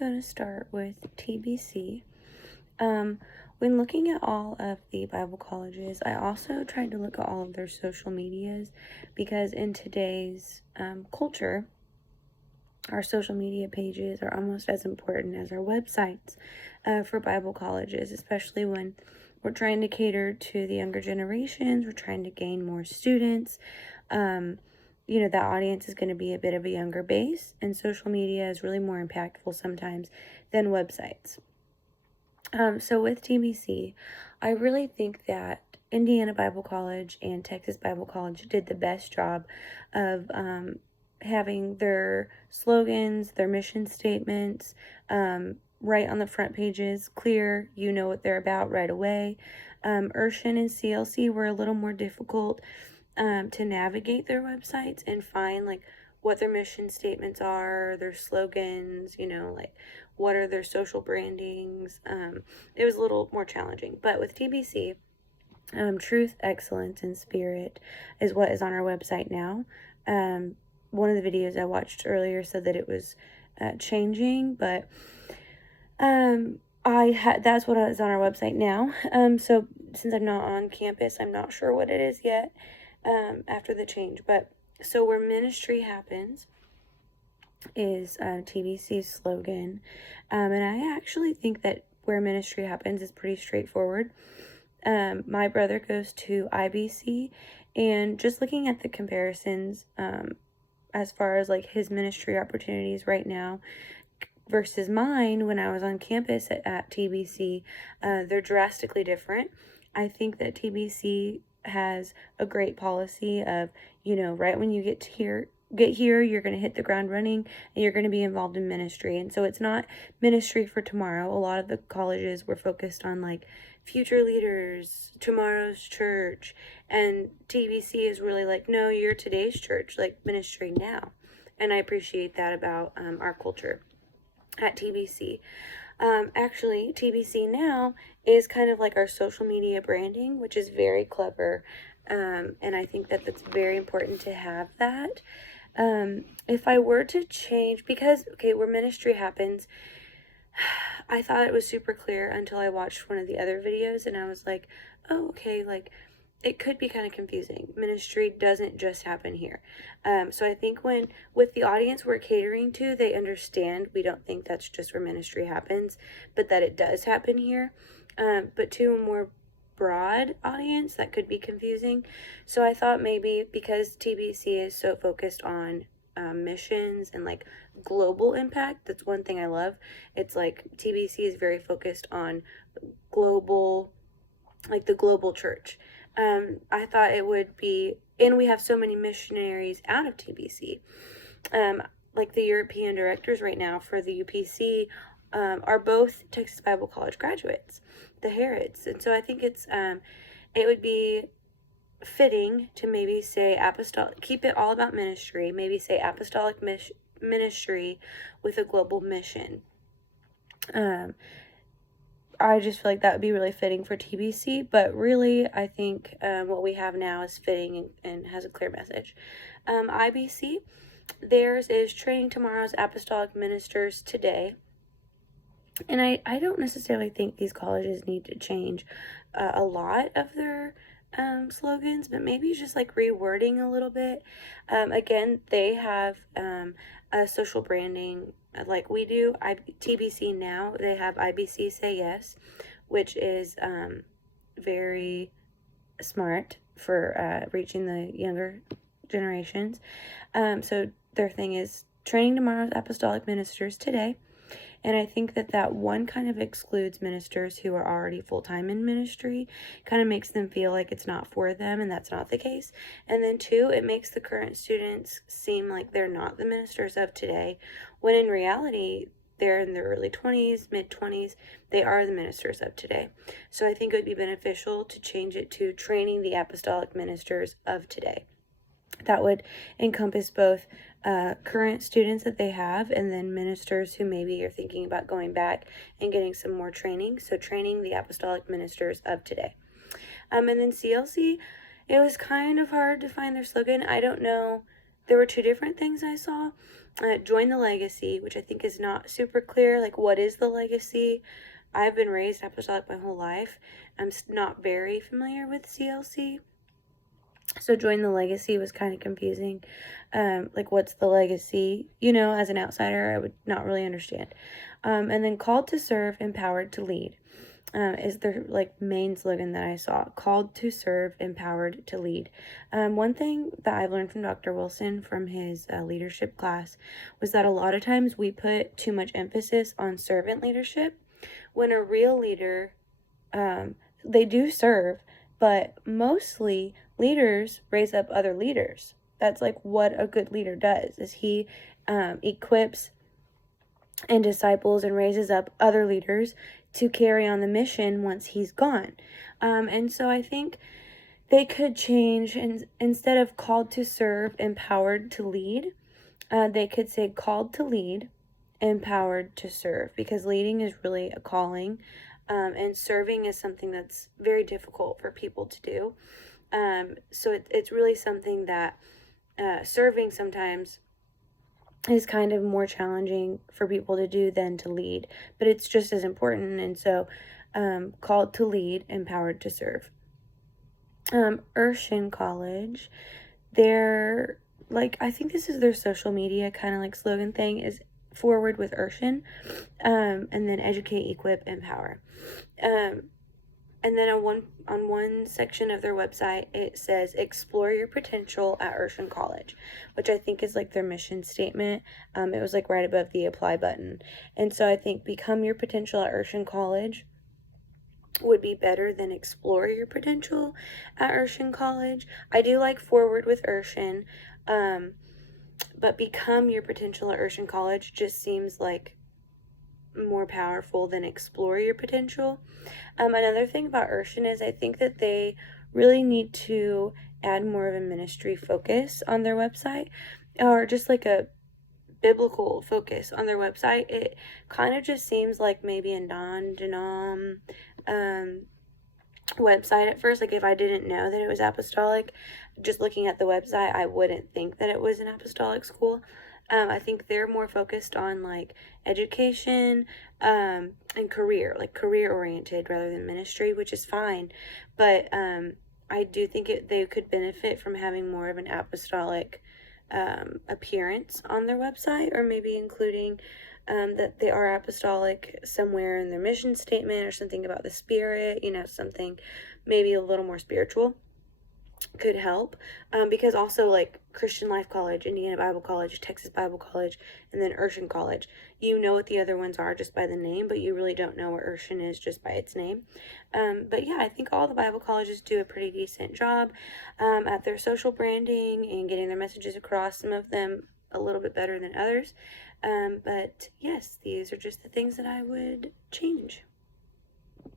going to start with TBC. When looking at all of the Bible colleges, I also tried to look at all of their social medias because in today's culture, our social media pages are almost as important as our websites for Bible colleges, especially when we're trying to cater to the younger generations, we're trying to gain more students. That audience is going to be a bit of a younger base, and social media is really more impactful sometimes than websites. So with TBC, I really think that Indiana Bible College and Texas Bible College did the best job of having their slogans, their mission statements, right on the front pages, clear, you know what they're about right away. Urshan and CLC were a little more difficult to navigate their websites and find like what their mission statements are, their slogans, like what are their social brandings. It was a little more challenging. But with TBC, Truth, Excellence, and Spirit is what is on our website now. One of the videos I watched earlier said that it was changing, but that's what is on our website now. So since I'm not on campus, I'm not sure what it is yet after the change. But so where ministry happens is TBC's slogan, and I actually think that where ministry happens is pretty straightforward. My brother goes to IBC, and just looking at the comparisons as far as like his ministry opportunities right now versus mine when I was on campus at TBC, they're drastically different. I think that TBC has a great policy of, right when you get here, you're going to hit the ground running and you're going to be involved in ministry. And so it's not ministry for tomorrow. A lot of the colleges were focused on like future leaders, tomorrow's church, and TBC is really like, no, you're today's church, like ministry now. And I appreciate that about our culture at TBC. Actually, TBC now is kind of like our social media branding, which is very clever. And I think that that's very important to have that. If I were to change, because, where ministry happens, I thought it was super clear until I watched one of the other videos and I was like, oh, okay, like it could be kind of confusing. Ministry doesn't just happen here. So I think with the audience we're catering to, they understand we don't think that's just where ministry happens, but that it does happen here. But to a more broad audience, that could be confusing. So I thought maybe because TBC is so focused on missions and like global impact, that's one thing I love. It's like TBC is very focused on global, like the global church. I thought it would be, and we have so many missionaries out of TBC. Like the European directors right now for the UPC are both Texas Bible College graduates, the Herods. And so I think it would be fitting to maybe say apostolic, keep it all about ministry, maybe say apostolic ministry with a global mission. I just feel like that would be really fitting for TBC, but really I think what we have now is fitting and has a clear message. IBC, theirs is training tomorrow's apostolic ministers today. And I don't necessarily think these colleges need to change a lot of their slogans, but maybe just like rewording a little bit. Again, they have a social branding like we do. TBC now, they have IBC Say Yes, which is very smart for reaching the younger generations. So their thing is training tomorrow's apostolic ministers today. And I think that one kind of excludes ministers who are already full-time in ministry, kind of makes them feel like it's not for them, and that's not the case. And then two, it makes the current students seem like they're not the ministers of today, when in reality, they're in their early 20s, mid-20s, they are the ministers of today. So I think it would be beneficial to change it to training the apostolic ministers of today. That would encompass both current students that they have and then ministers who maybe are thinking about going back and getting some more training. So training the apostolic ministers of today. And then CLC, it was kind of hard to find their slogan. I don't know. There were two different things I saw. Join the legacy, which I think is not super clear. Like, what is the legacy? I've been raised apostolic my whole life. I'm not very familiar with CLC. So join the legacy was kind of confusing. Like, what's the legacy? As an outsider, I would not really understand. And then called to serve, empowered to lead. Is their main slogan that I saw. Called to serve, empowered to lead. One thing that I've learned from Dr. Wilson from his leadership class was that a lot of times we put too much emphasis on servant leadership, when a real leader, they do serve, but mostly leaders raise up other leaders. That's what a good leader does, is he equips and disciples and raises up other leaders to carry on the mission once he's gone. And so I think they could change, and instead of called to serve, empowered to lead, they could say called to lead, empowered to serve, because leading is really a calling, and serving is something that's very difficult for people to do. So it's really something that serving sometimes is kind of more challenging for people to do than to lead, but it's just as important. And so called to lead, empowered to serve. Urshan College, they're I think this is their social media kind of slogan thing, is forward with Urshan, and then educate, equip, empower. And then on one section of their website, it says explore your potential at Urshan College, which I think is their mission statement. It was right above the apply button. And so I think become your potential at Urshan College would be better than explore your potential at Urshan College. I do like forward with Urshan, but become your potential at Urshan College just seems more powerful than explore your potential. Another thing about Urshan is I think that they really need to add more of a ministry focus on their website, or just a biblical focus on their website. It kind of just seems like maybe a non-denom website at first. If I didn't know that it was apostolic, just looking at the website, I wouldn't think that it was an apostolic school. I think they're more focused on education and career, career oriented rather than ministry, which is fine. But I do think they could benefit from having more of an apostolic appearance on their website, or maybe including that they are apostolic somewhere in their mission statement, or something about the Spirit, something maybe a little more spiritual could help, because also Christian Life College, Indiana Bible College, Texas Bible College, and then Urshan College, what the other ones are just by the name, but you really don't know what Urshan is just by its name. But yeah, I think all the Bible colleges do a pretty decent job at their social branding and getting their messages across, some of them a little bit better than others. But yes, these are just the things that I would change.